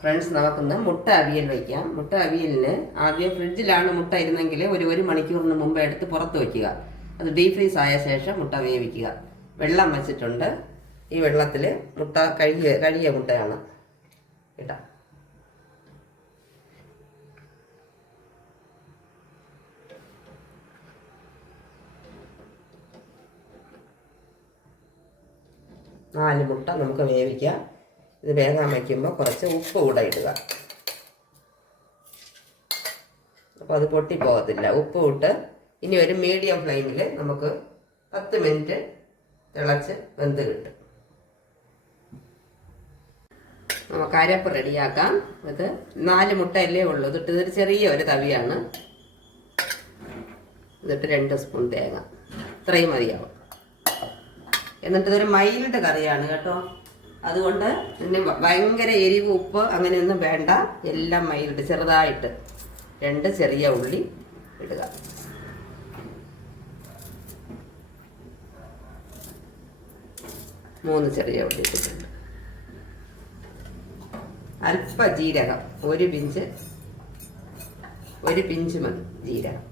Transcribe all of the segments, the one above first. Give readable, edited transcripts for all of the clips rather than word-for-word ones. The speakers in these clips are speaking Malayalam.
ഫ്രണ്ട്സ്, നമുക്കൊന്ന് മുട്ട അവിയൽ വയ്ക്കാം. മുട്ട അവിയലിന് ആദ്യം ഫ്രിഡ്ജിലാണ് മുട്ട ഇരുന്നെങ്കിൽ ഒരു മണിക്കൂറിന് മുമ്പ് എടുത്ത് പുറത്ത് വയ്ക്കുക. അത് ഡീപ് ഫ്രീസ് ആയ ശേഷം മുട്ട വേവിക്കുക. വെള്ളം വെച്ചിട്ടുണ്ട്. ഈ വെള്ളത്തിൽ മുട്ട കഴുകിയ മുട്ടയാണ് ഇടാം. നാല് മുട്ട നമുക്ക് വേവിക്കാം. ഇത് വേഗം വയ്ക്കുമ്പോൾ കുറച്ച് ഉപ്പ് കൂടെ ഇടുക. അപ്പോൾ അത് പൊട്ടിപ്പോകത്തില്ല. ഉപ്പ് ഇട്ട് ഇനി ഒരു മീഡിയം ഫ്ലെയിമിൽ നമുക്ക് 10 മിനിറ്റ് തിളച്ച് വെന്ത് കിട്ടും. നമുക്ക് അരപ്പ് റെഡിയാക്കാം. ഇത് 4 മുട്ടയല്ലേ ഉള്ളൂ. ഇതൊരു ചെറിയ ഒരു തവിയാണ്. എന്നിട്ട് 2 സ്പൂൺ തേങ്ങ, ഇത്രയും മതിയാവും. എന്നിട്ട് ഇതൊരു മൈൽഡ് കറിയാണ് കേട്ടോ. അതുകൊണ്ട് പിന്നെ ഭയങ്കര എരിവ് ഉപ്പ് അങ്ങനെയൊന്നും വേണ്ട. എല്ലാം മൈൽഡ്, ചെറുതായിട്ട് 2 ചെറിയ ഉള്ളി ഇടുക. മൂന്ന് ചെറിയ ഉള്ളി ഇട്ടിട്ടുണ്ട്. അല്പ ജീരകം, ഒരു പിഞ്ച് മതി ജീരകം.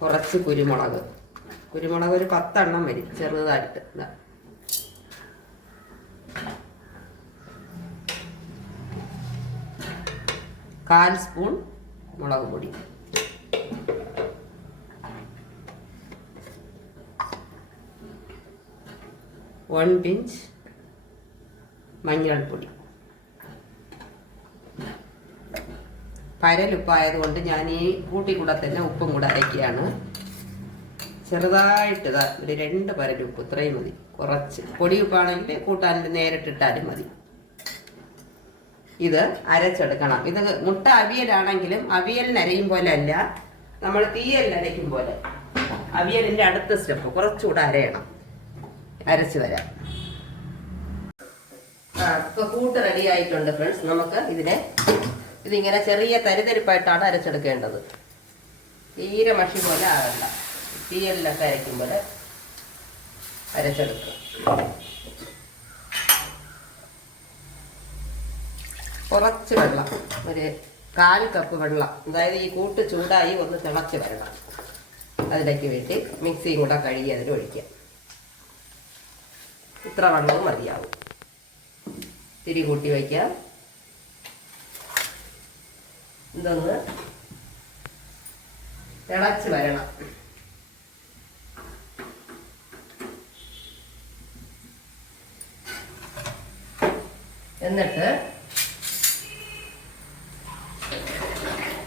കുറച്ച് കുരുമുളക് ഒരു 10 എണ്ണം വരും, ചെറുതായിട്ട്. 1/4 സ്പൂൺ മുളക് പൊടി, 1 പിഞ്ച് മഞ്ഞൾപ്പൊടി. പരലുപ്പായതുകൊണ്ട് ഞാൻ ഈ കൂട്ടിക്കൂടെ തന്നെ ഉപ്പും കൂടെ അരയ്ക്കുകയാണ്. ചെറുതായിട്ട് ഒരു 2 പരലുപ്പ്, ഇത്രയും മതി. കുറച്ച് പൊടി ഉപ്പാണെങ്കിൽ കൂട്ടാൻ നേരിട്ടിട്ടാലും മതി. ഇത് അരച്ചെടുക്കണം. ഇത് മുട്ട അവിയലാണെങ്കിലും അവിയലിന് അരയും പോലെ അല്ല, നമ്മൾ തീയലിന് അരയ്ക്കും പോലെ. അവിയലിൻ്റെ അടുത്ത സ്റ്റെപ്പ് കുറച്ചുകൂടെ അരയണം. അരച്ച് വരാം. ഇപ്പോൾ കൂട്ട് റെഡി ആയിട്ടുണ്ട് ഫ്രണ്ട്സ്. നമുക്ക് ഇതിങ്ങനെ ചെറിയ തരിതരിപ്പായിട്ടാണ് അരച്ചെടുക്കേണ്ടത്. തീരെ മഷി പോലെ ആകണ്ട. തീയലിലൊക്കെ അരയ്ക്കും പോലെ അരച്ചെടുക്കുക. കുറച്ച് വെള്ളം, ഒരു 1/4 കപ്പ് വെള്ളം, അതായത് ഈ കൂട്ട് ചൂടായി ഒന്ന് തിളച്ച് വരണം. അതിലേക്ക് വേണ്ടി മിക്സിയും കൂടെ കഴുകി അതിൽ ഒഴിക്കാം. ഇത്ര വെള്ളവും മതിയാവും. തിരി കൂട്ടി വയ്ക്കാം. ഇതൊന്ന് തിളച്ച് വരണം. എന്നിട്ട്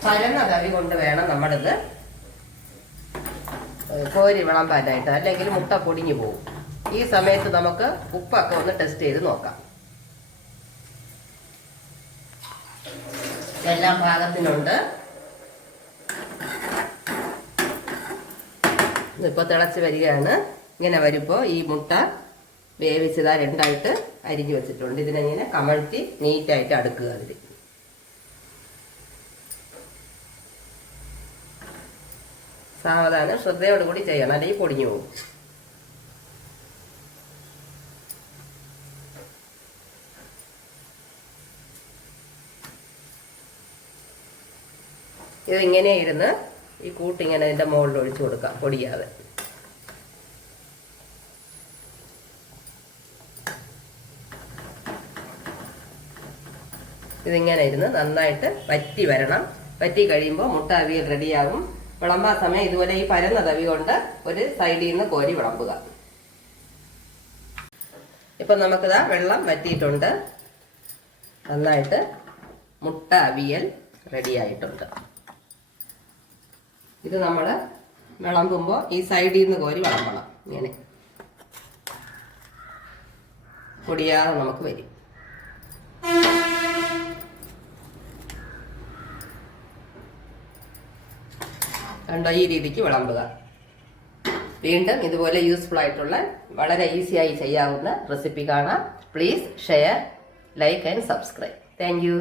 പരന്ന തവി കൊണ്ട് വേണം നമ്മളിത് കോരി വിളമ്പാനായിട്ട്, അല്ലെങ്കിൽ മുട്ട പൊടിഞ്ഞു പോകും. ഈ സമയത്ത് നമുക്ക് ഉപ്പൊക്കെ ഒന്ന് ടെസ്റ്റ് ചെയ്ത് നോക്കാം. എല്ലാം പാകത്തിനുണ്ട്. ഇതിപ്പോൾ തിളച്ച് വരികയാണ്. ഇങ്ങനെ വരുമ്പോൾ ഈ മുട്ട വേവിച്ചതാ 2ആയിട്ട് അരിഞ്ഞു വെച്ചിട്ടുണ്ട്. ഇതിനെങ്ങനെ കമഴ്ത്തി നീറ്റായിട്ട് അടുക്കുക. അതിൽ സാവധാനം ശ്രദ്ധയോടുകൂടി ചെയ്യണം, അല്ലെങ്കിൽ പൊടിഞ്ഞു പോകും. ഇതിങ്ങനെ ഇരുന്ന് ഈ കൂട്ടിങ്ങനെ അതിൻ്റെ മുകളിൽ ഒഴിച്ചു കൊടുക്കാം, പൊടിയാതെ. ഇതിങ്ങനെ ഇരുന്ന് നന്നായിട്ട് വറ്റി വരണം. വറ്റി കഴിയുമ്പോൾ മുട്ട അവിയൽ റെഡിയാകും. വിളമ്പാൻ സമയം ഇതുപോലെ ഈ പരന്ന തവി കൊണ്ട് ഒരു സൈഡിൽ നിന്ന് കോരി വിളമ്പുക. ഇപ്പം നമുക്കിതാ വെള്ളം വറ്റിയിട്ടുണ്ട്. നന്നായിട്ട് മുട്ട അവിയൽ റെഡിയായിട്ടുണ്ട്. ഇത് നമ്മൾ വിളമ്പുമ്പോൾ ഈ സൈഡിൽ നിന്ന് കോരി വിളമ്പണം. ഇങ്ങനെ പൊടിയാതെ നമുക്ക് വരും. കണ്ടോ, ഈ രീതിക്ക് വിളമ്പുക. വീണ്ടും ഇതുപോലെ യൂസ്ഫുൾ ആയിട്ടുള്ള വളരെ ഈസിയായി ചെയ്യാവുന്ന റെസിപ്പി കാണാം. Please share, like and subscribe. Thank you.